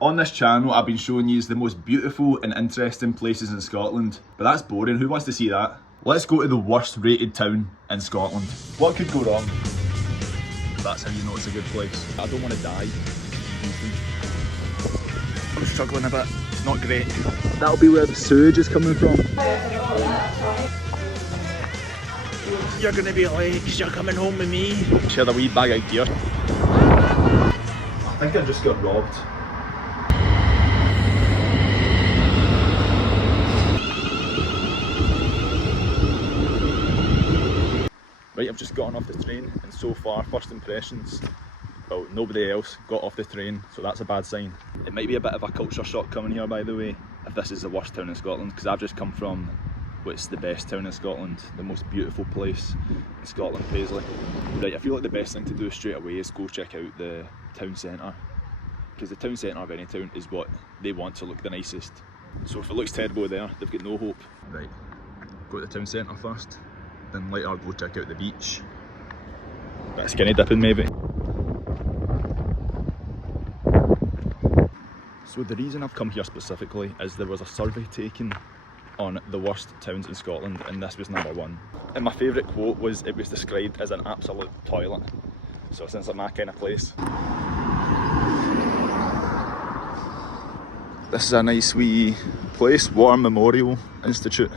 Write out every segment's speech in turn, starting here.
On this channel, I've been showing you the most beautiful and interesting places in Scotland, but that's boring. Who wants to see that? Let's go to the worst rated town in Scotland. What could go wrong? That's how you know it's a good place. I don't want to die. I'm struggling a bit. It's not great. That'll be where the sewage is coming from. You're gonna be like, you're coming home with me. Share the wee bag of gear. I think I just got robbed. Right, I've just gotten off the train, and so far, first impressions, well, nobody else got off the train, so that's a bad sign. It might be a bit of a culture shock coming here, by the way, if this is the worst town in Scotland, because I've just come from what's the best town in Scotland, the most beautiful place in Scotland, Paisley. Right, I feel like the best thing to do straight away is go check out the town centre, because the town centre of any town is what they want to look the nicest. So if it looks terrible there, they've got no hope. Right, go to the town centre first. Then later go check out the beach. Bit of skinny dipping maybe. So the reason I've come here specifically is there was a survey taken on the worst towns in Scotland, and this was #1. And my favourite quote was, it was described as an absolute toilet. So since I'm that kind of place. This is a nice wee place, War Memorial Institute.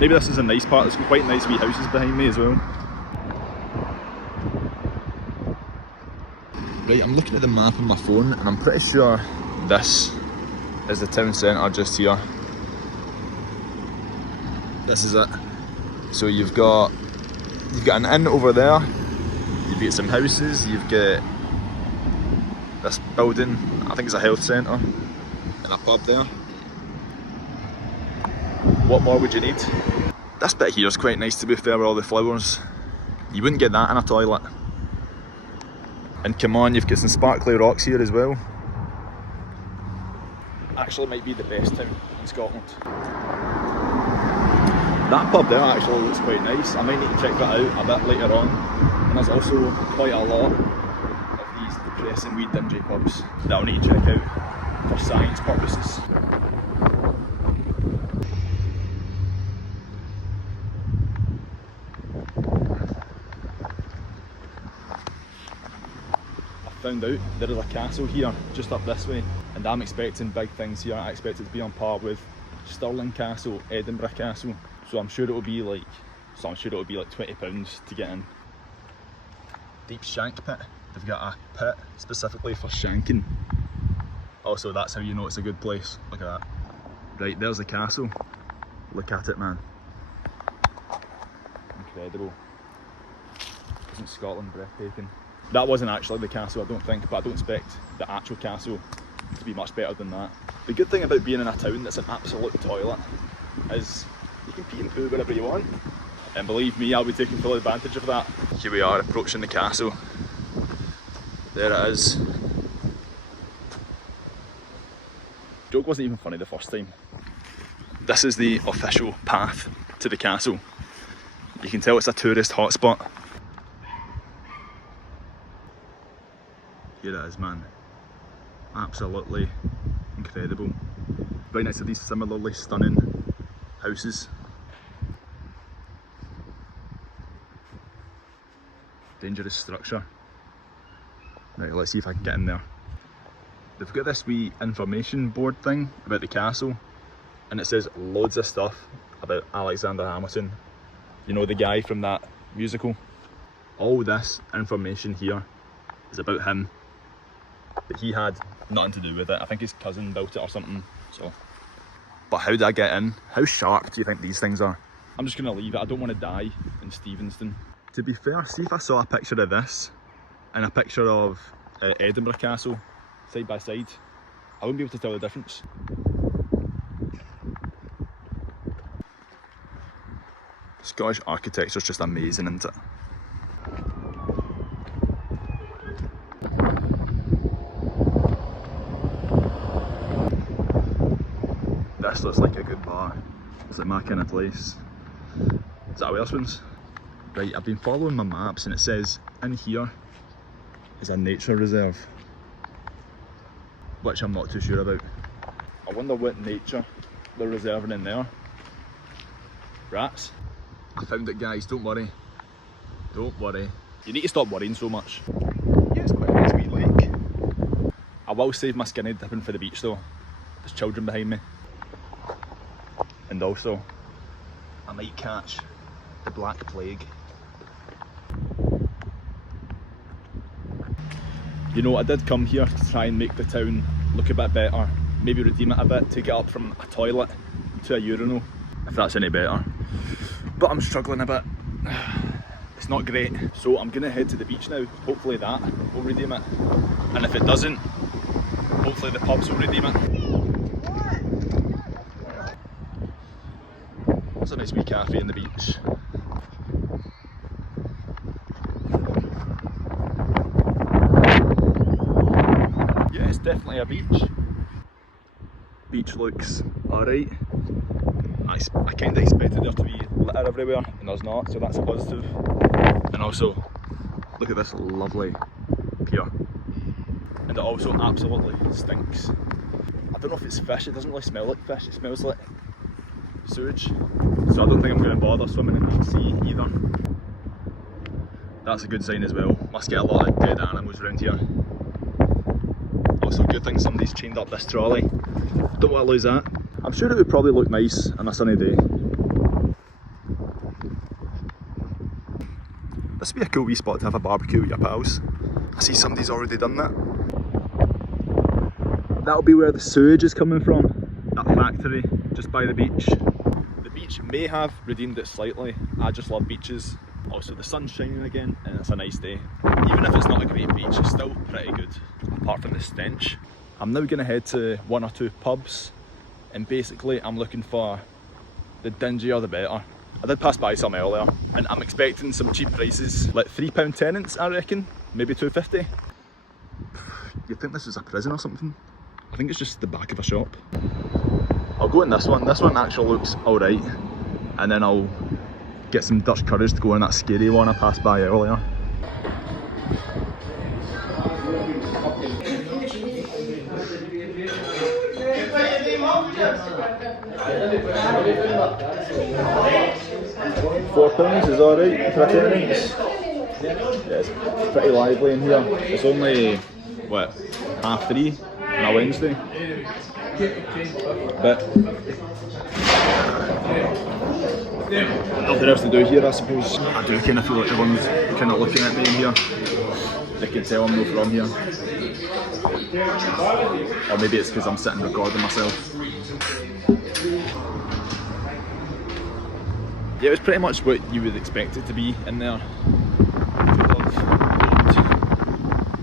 Maybe this is a nice part, there's quite nice wee houses behind me as well. Right, I'm looking at the map on my phone and I'm pretty sure this is the town centre just here. This is it. So you've got an inn over there, you've got some houses, you've got this building, I think it's a health centre, and a pub there. What more would you need? This bit here is quite nice to be fair with all the flowers. You wouldn't get that in a toilet. And come on, you've got some sparkly rocks here as well. Actually might be the best town in Scotland. That pub there actually looks quite nice. I might need to check that out a bit later on. And there's also quite a lot of these depressing wee dingy pubs that I'll need to check out for science purposes. Found out there is a castle here just up this way, and I'm expecting big things here. I expect it to be on par with Stirling Castle, Edinburgh Castle, so I'm sure it will be like £20 to get in. Deep shank pit. They've got a pit specifically for shanking. Also, that's how you know it's a good place. Look at that. Right, there's the castle. Look at it, man. Incredible. Isn't Scotland breathtaking? That wasn't actually the castle, I don't think, but I don't expect the actual castle to be much better than that. The good thing about being in a town that's an absolute toilet is you can pee and poo wherever you want. And believe me, I'll be taking full advantage of that. Here we are approaching the castle. There it is. The joke wasn't even funny the first time. This is the official path to the castle. You can tell it's a tourist hotspot. Here it is, man. Absolutely incredible. Right next to these similarly stunning houses. Dangerous structure. Right, let's see if I can get in there. They've got this wee information board thing about the castle, and it says loads of stuff about Alexander Hamilton. You know, the guy from that musical? All this information here is about him. But he had nothing to do with it. I think his cousin built it or something, so. But how did I get in? How sharp do you think these things are? I'm just gonna leave it. I don't want to die in Stevenston. To be fair, see if I saw a picture of this and a picture of Edinburgh Castle side by side, I wouldn't be able to tell the difference. Scottish architecture is just amazing, isn't it? This looks like a good bar. It's like my kind of place. Is that Welsman's? Right, I've been following my maps and it says in here is a nature reserve, which I'm not too sure about. I wonder what nature they're reserving in there. Rats? I found it, guys, don't worry. Don't worry. You need to stop worrying so much. Yeah, it's quite a nice wee lake. I will save my skinny dipping for the beach though. There's children behind me. And also, I might catch the Black Plague. You know, I did come here to try and make the town look a bit better. Maybe redeem it a bit, take it up from a toilet to a urinal, if that's any better. But I'm struggling a bit. It's not great. So I'm gonna head to the beach now. Hopefully that will redeem it. And if it doesn't, hopefully the pubs will redeem it. There's a nice wee cafe on the beach. Yeah, it's definitely a beach. Beach looks alright. I kind of expected there to be litter everywhere, and there's not, so that's a positive. And also, look at this lovely pier. And it also absolutely stinks. I don't know if it's fish, it doesn't really smell like fish, it smells like sewage. So I don't think I'm going to bother swimming in the sea either. That's a good sign as well. Must get a lot of dead animals around here. Also, good thing somebody's chained up this trolley. Don't want to lose that. I'm sure it would probably look nice on a sunny day. This would be a cool wee spot to have a barbecue with your pals. I see somebody's already done that. That'll be where the sewage is coming from. That factory just by the beach. The beach may have redeemed it slightly. I just love beaches. Also, the sun's shining again and it's a nice day. Even if it's not a great beach, it's still pretty good, apart from the stench. I'm now going to head to one or two pubs, and basically I'm looking for the dingier the better. I did pass by some earlier and I'm expecting some cheap prices, like £3 tenants I reckon, maybe £2.50. You'd think this was a prison or something. I think it's just the back of a shop. I'll go in this one actually looks alright, and then I'll get some Dutch courage to go in that scary one I passed by earlier. £4 is alright for attendance. Yeah, it's pretty lively in here. It's only, what, 3:30 on a Wednesday? But nothing else to do here, I suppose. I do kind of feel like everyone's kind of looking at me in here. They can tell I'm not from here. Or maybe it's because I'm sitting recording myself. Yeah, it was pretty much what you would expect it to be in there.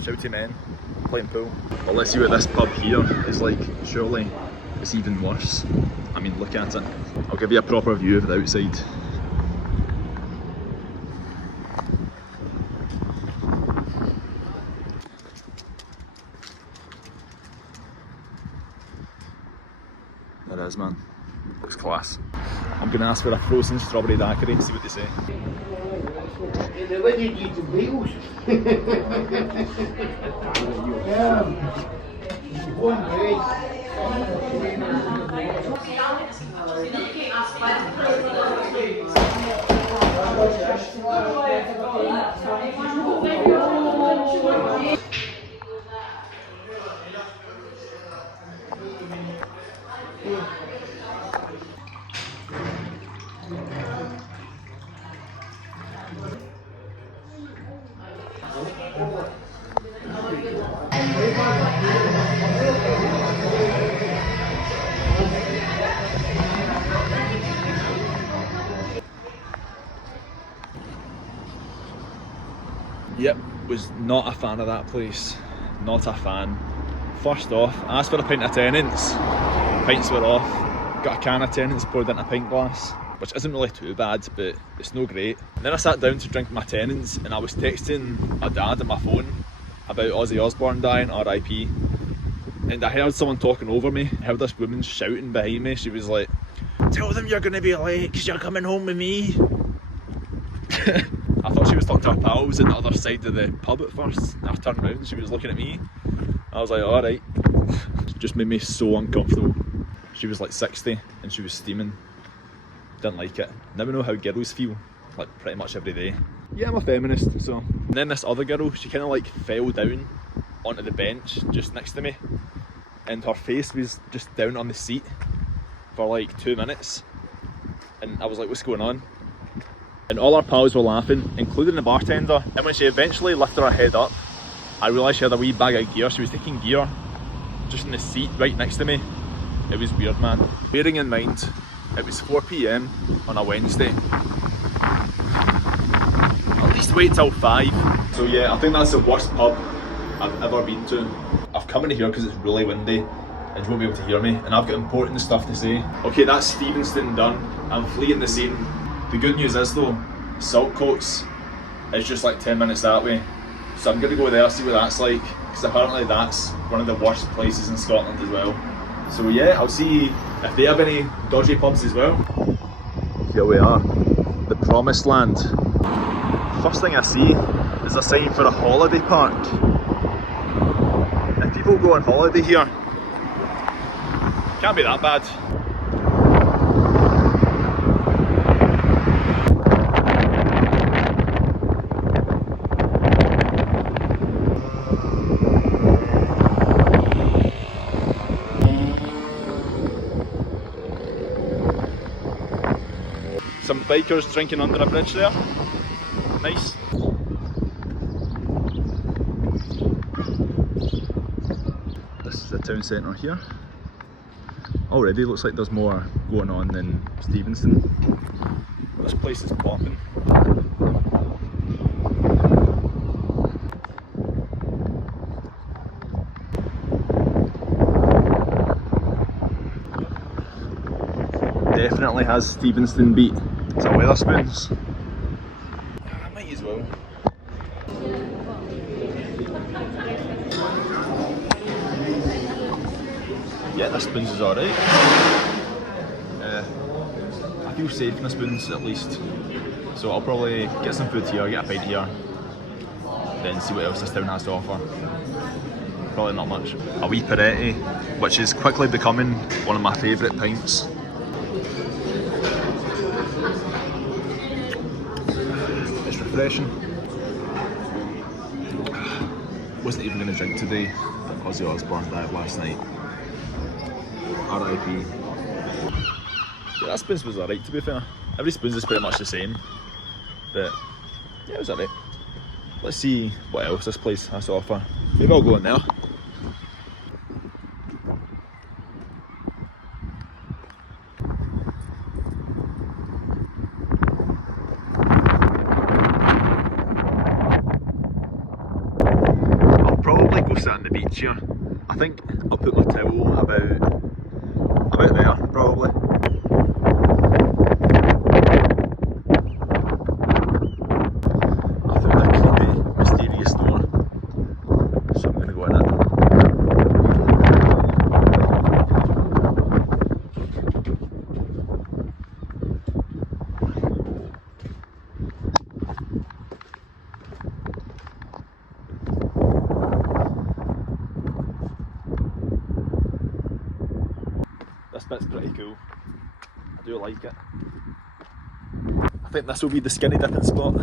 Shouty men playing pool. Well, let's see what this pub here is like. Surely it's even worse. I mean, look at it. I'll give you a proper view of the outside. There it is, man. Looks class. I'm going to ask for a frozen strawberry daiquiri, see what they say. They let you eat the bagels. Yeah. One day. Yep, was not a fan of that place. Not a fan. First off, I asked for a pint of Tennent's. Pints were off. Got a can of Tennent's poured into a pint glass, which isn't really too bad, but it's no great. And then I sat down to drink my Tennent's and I was texting my dad on my phone about Ozzy Osbourne dying, RIP. And I heard someone talking over me. I heard this woman shouting behind me. She was like, "Tell them you're going to be late because you're coming home with me." I thought she was talking to her pals at the other side of the pub at first. I turned around and she was looking at me. I was like, alright. It just made me so uncomfortable. She was like 60 and she was steaming. Didn't like it. Never know how girls feel, like pretty much every day. Yeah, I'm a feminist, so. And then this other girl, she kind of like fell down onto the bench just next to me. And her face was just down on the seat for like 2 minutes. And I was like, what's going on? And all our pals were laughing, including the bartender. And when she eventually lifted her head up, I realised she had a wee bag of gear. She was taking gear just in the seat right next to me. It was weird, man. Bearing in mind, it was 4 PM on a Wednesday. At least wait till 5. So yeah, I think that's the worst pub I've ever been to. I've come in here because it's really windy and you won't be able to hear me, and I've got important stuff to say. Okay, that's Stevenston done. I'm fleeing the scene. The good news is though, Saltcoats is just like 10 minutes that way. So I'm gonna go there, see what that's like, because apparently that's one of the worst places in Scotland as well. So yeah, I'll see if they have any dodgy pubs as well. Here we are, the promised land. First thing I see is a sign for a holiday park. If people go on holiday here, can't be that bad. Some bikers drinking under a bridge there. Nice. This is the town centre here. Already looks like there's more going on than Stevenston. This place is popping. Definitely has Stevenston beat. It's a Wetherspoons. I might as well. Yeah, the Spoons is alright. I feel safe in the Spoons at least. So I'll probably get some food here, get a pint here, then see what else this town has to offer. Probably not much. A wee Peretti, which is quickly becoming one of my favourite pints. It's refreshing. Wasn't even going to drink today, but Ozzy Osbourne died last night. R.I.P. Yeah, that Spoons was alright to be fair. Every Spoons is pretty much the same, but yeah, it was alright. Let's see what else this place has to offer. Maybe I'll go in there. I'll probably go sit on the beach here. I think I'll put my towel about there, probably. I found a creepy, mysterious door, so I'm going to go in it. This bit's pretty cool. I do like it. I think this will be the skinny dipping spot.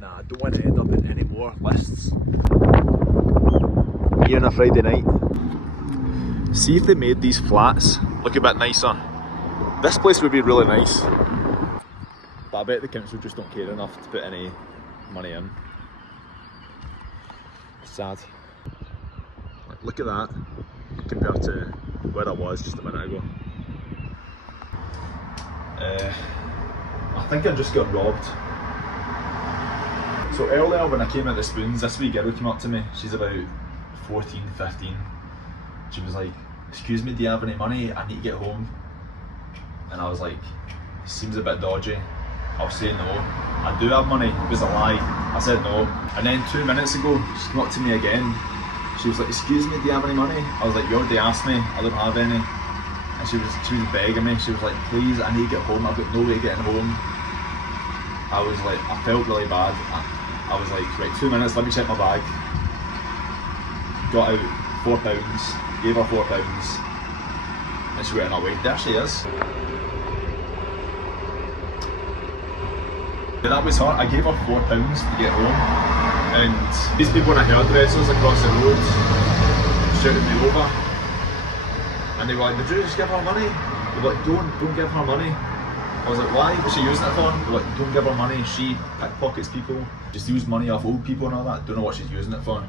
Nah, I don't want to end up in any more lists. Here on a Friday night. See if they made these flats look a bit nicer. This place would be really nice. But I bet the council just don't care enough to put any money in. Sad. Look at that compared to where I was just a minute ago. I think I just got robbed. So earlier when I came at the Spoons, this wee girl came up to me. She's about 14, 15. She was like, "Excuse me, do you have any money? I need to get home." And I was like, "Seems a bit dodgy. I'll say no. I do have money." It was a lie. I said no. And then 2 minutes ago, she came up to me again. She was like, "Excuse me, do you have any money?" I was like, "You already asked me, I don't have any." And and she was begging me. She was like, please, I need to get home, I've got no way of getting home. I was like, I felt really bad. I was like, right, 2 minutes, let me check my bag. Got out £4, gave her £4, and she went on her way. There she is. That was her. I gave her £4 to get home, and these people in hairdressers across the road shouted me over, and they were like, did you just give her money? They were like, don't give her money. I was like, why? What's she using it for? They were like, don't give her money. She pickpockets people, just use money off old people and all that. Don't know what she's using it for,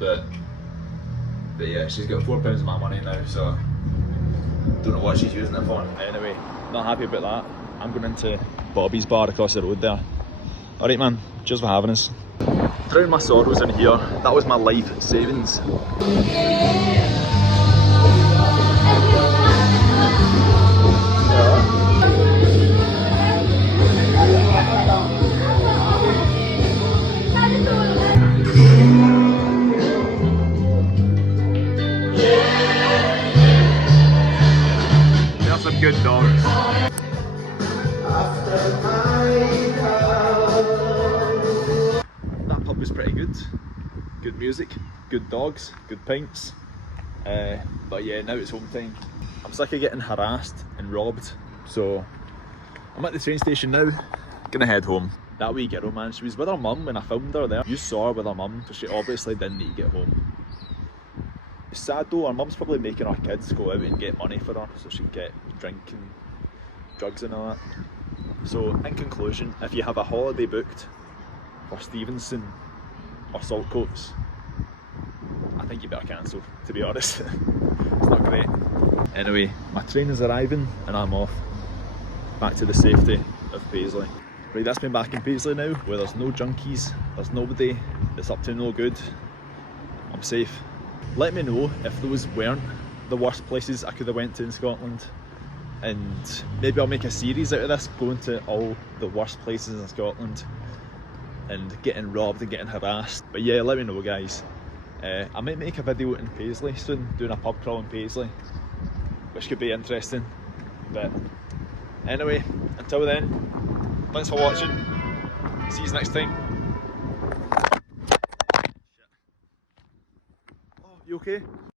but yeah, she's got £4 of my money now, so don't know what she's using it for. Anyway, not happy about that. I'm going into Bobby's bar across the road there. Alright man, cheers for having us. Drowned my sorrows in here. That was my life savings. There's some good dogs. That pub was pretty good. Good music, good dogs, good pints. But yeah, now it's home time. I'm sick of getting harassed and robbed, so I'm at the train station now, gonna head home. That wee girl, man, she was with her mum when I filmed her there. You saw her with her mum, so she obviously didn't need to get home. It's sad though, her mum's probably making her kids go out and get money for her so she can get drink and drugs and all that. So in conclusion, if you have a holiday booked for Stevenson or Saltcoats, I think you better cancel, to be honest. It's not great. Anyway, my train is arriving and I'm off back to the safety of Paisley. Right, that's been back in Paisley now, where there's no junkies, there's nobody that's up to no good. I'm safe. Let me know if those weren't the worst places I could have went to in Scotland, and maybe I'll make a series out of this, going to all the worst places in Scotland and getting robbed and getting harassed. But yeah, let me know guys. I might make a video in Paisley soon, doing a pub crawl in Paisley, which could be interesting. But anyway, until then, thanks for watching. See you next time. Oh, you okay?